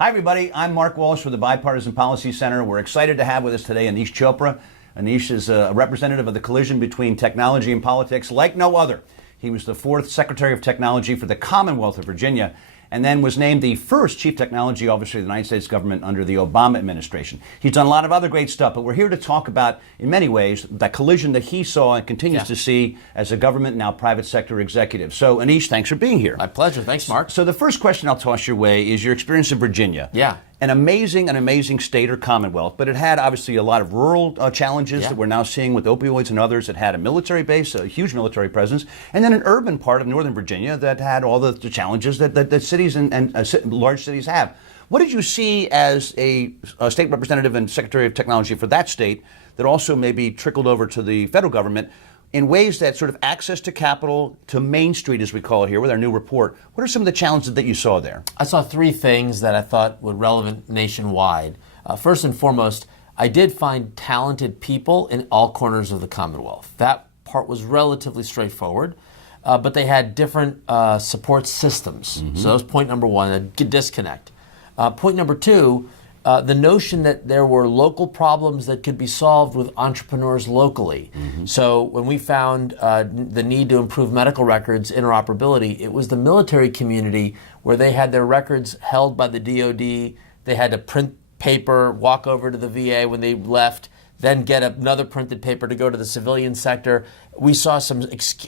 Hi, everybody. I'm Mark Walsh with the Bipartisan Policy Center. We're excited to have with us today Aneesh Chopra. Aneesh is a representative of the collision between technology and politics like no other. He was the fourth Secretary of Technology for the Commonwealth of Virginia, and then was named the first Chief Technology Officer of the United States government under the Obama administration. He's done a lot of other great stuff, but we're here to talk about, in many ways, that collision that he saw and continues to see as a government, now private sector executive. So, Aneesh, thanks for being here. My pleasure. Thanks, Mark. So the first question I'll toss your way is your experience in Virginia. Yeah. An amazing state or commonwealth, but it had obviously a lot of rural challenges that we're now seeing with opioids and others. It had a military base, a huge military presence, and then an urban part of Northern Virginia that had all the challenges that cities and large cities have. What did you see as a state representative and Secretary of Technology for that state that also maybe trickled over to the federal government in ways that sort of access to capital, to Main Street, as we call it here with our new report? What are some of the challenges that you saw there? I saw three things that I thought were relevant nationwide. First and foremost, I did find talented people in all corners of the Commonwealth. That part was relatively straightforward, but they had different support systems. So that was point number one, a disconnect. Point number two, the notion that there were local problems that could be solved with entrepreneurs locally. So when we found the need to improve medical records interoperability, it was the military community where they had their records held by the DoD. They had to print paper, walk over to the VA when they left, then get another printed paper to go to the civilian sector. We saw some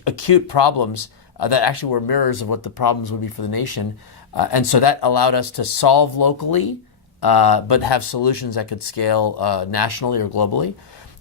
acute problems that actually were mirrors of what the problems would be for the nation. And so that allowed us to solve locally, but have solutions that could scale nationally or globally.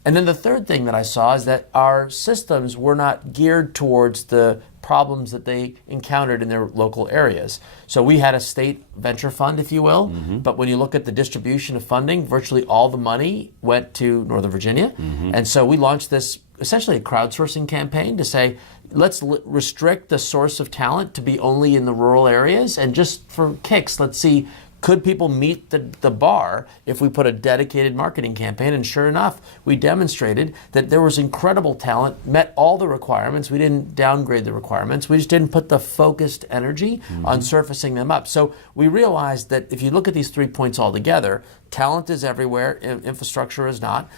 And then the third thing that I saw is that our systems were not geared towards the problems that they encountered in their local areas. So we had a state venture fund, if you will, but when you look at the distribution of funding, virtually all the money went to Northern Virginia. And so we launched this essentially a crowdsourcing campaign to say, let's restrict the source of talent to be only in the rural areas, and just for kicks, let's see, could people meet the bar if we put a dedicated marketing campaign? And sure enough, we demonstrated that there was incredible talent, met all the requirements. We didn't downgrade the requirements. We just didn't put the focused energy on surfacing them up. So we realized that if you look at these 3 points all together, talent is everywhere, infrastructure is not.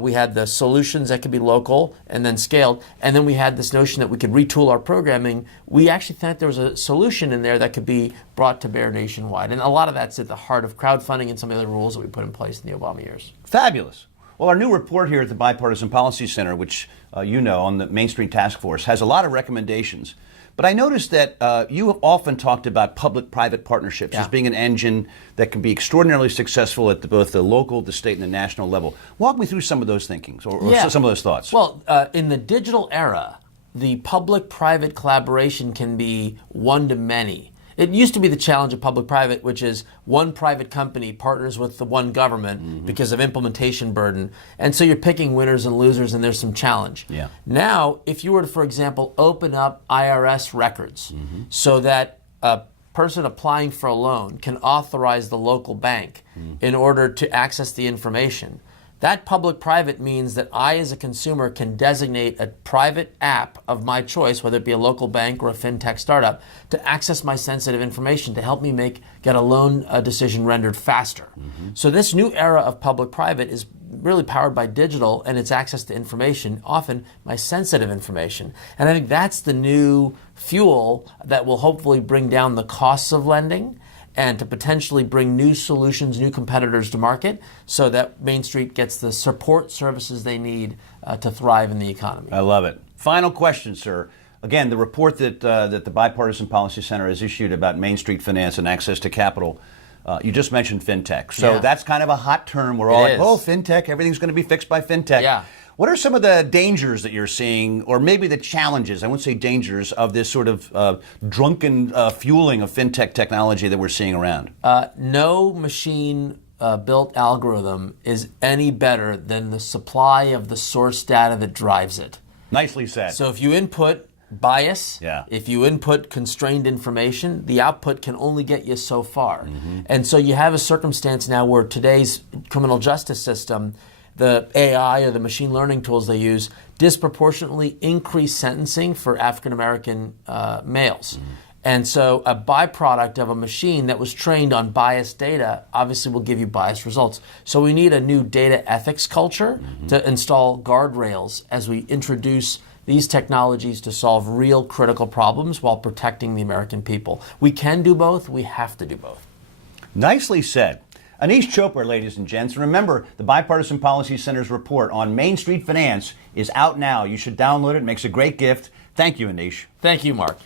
We had the solutions that could be local and then scaled. And then we had this notion that we could retool our programming. We actually thought there was a solution in there that could be brought to bear nationwide. And a lot of that's at the heart of crowdfunding and some of the other rules that we put in place in the Obama years. Fabulous. Well, our new report here at the Bipartisan Policy Center, which you know on the Main Street Task Force, has a lot of recommendations. But I noticed that you have often talked about public-private partnerships as being an engine that can be extraordinarily successful at both the local, the state, and the national level. Walk me through some of those thinkings or some of those thoughts. Well, in the digital era, the public-private collaboration can be one-to-many. It used to be the challenge of public-private, which is one private company partners with the one government because of implementation burden. And so you're picking winners and losers, and there's some challenge. Now, if you were to, for example, open up IRS records so that a person applying for a loan can authorize the local bank in order to access the information, that public-private means that I, as a consumer, can designate a private app of my choice, whether it be a local bank or a fintech startup, to access my sensitive information to help me get a loan decision rendered faster. So this new era of public-private is really powered by digital, and it's access to information, often my sensitive information. And I think that's the new fuel that will hopefully bring down the costs of lending and to potentially bring new solutions, new competitors to market so that Main Street gets the support services they need to thrive in the economy. I love it. Final question, sir. Again, the report that the Bipartisan Policy Center has issued about Main Street finance and access to capital, you just mentioned fintech. So that's kind of a hot term. We're all like, oh, fintech, everything's going to be fixed by fintech. What are some of the dangers that you're seeing, or maybe the challenges, I won't say dangers, of this sort of drunken fueling of fintech technology that we're seeing around? No machine built algorithm is any better than the supply of the source data that drives it. Nicely said. So if you input bias, if you input constrained information, the output can only get you so far. And so you have a circumstance now where today's criminal justice system, the AI or the machine learning tools they use disproportionately increase sentencing for African American males. And so a byproduct of a machine that was trained on biased data obviously will give you biased results. So we need a new data ethics culture to install guardrails as we introduce these technologies to solve real critical problems while protecting the American people. We can do both. We have to do both. Nicely said. Aneesh Chopra, ladies and gents. Remember, the Bipartisan Policy Center's report on Main Street finance is out now. You should download it. It makes a great gift. Thank you, Aneesh. Thank you, Mark.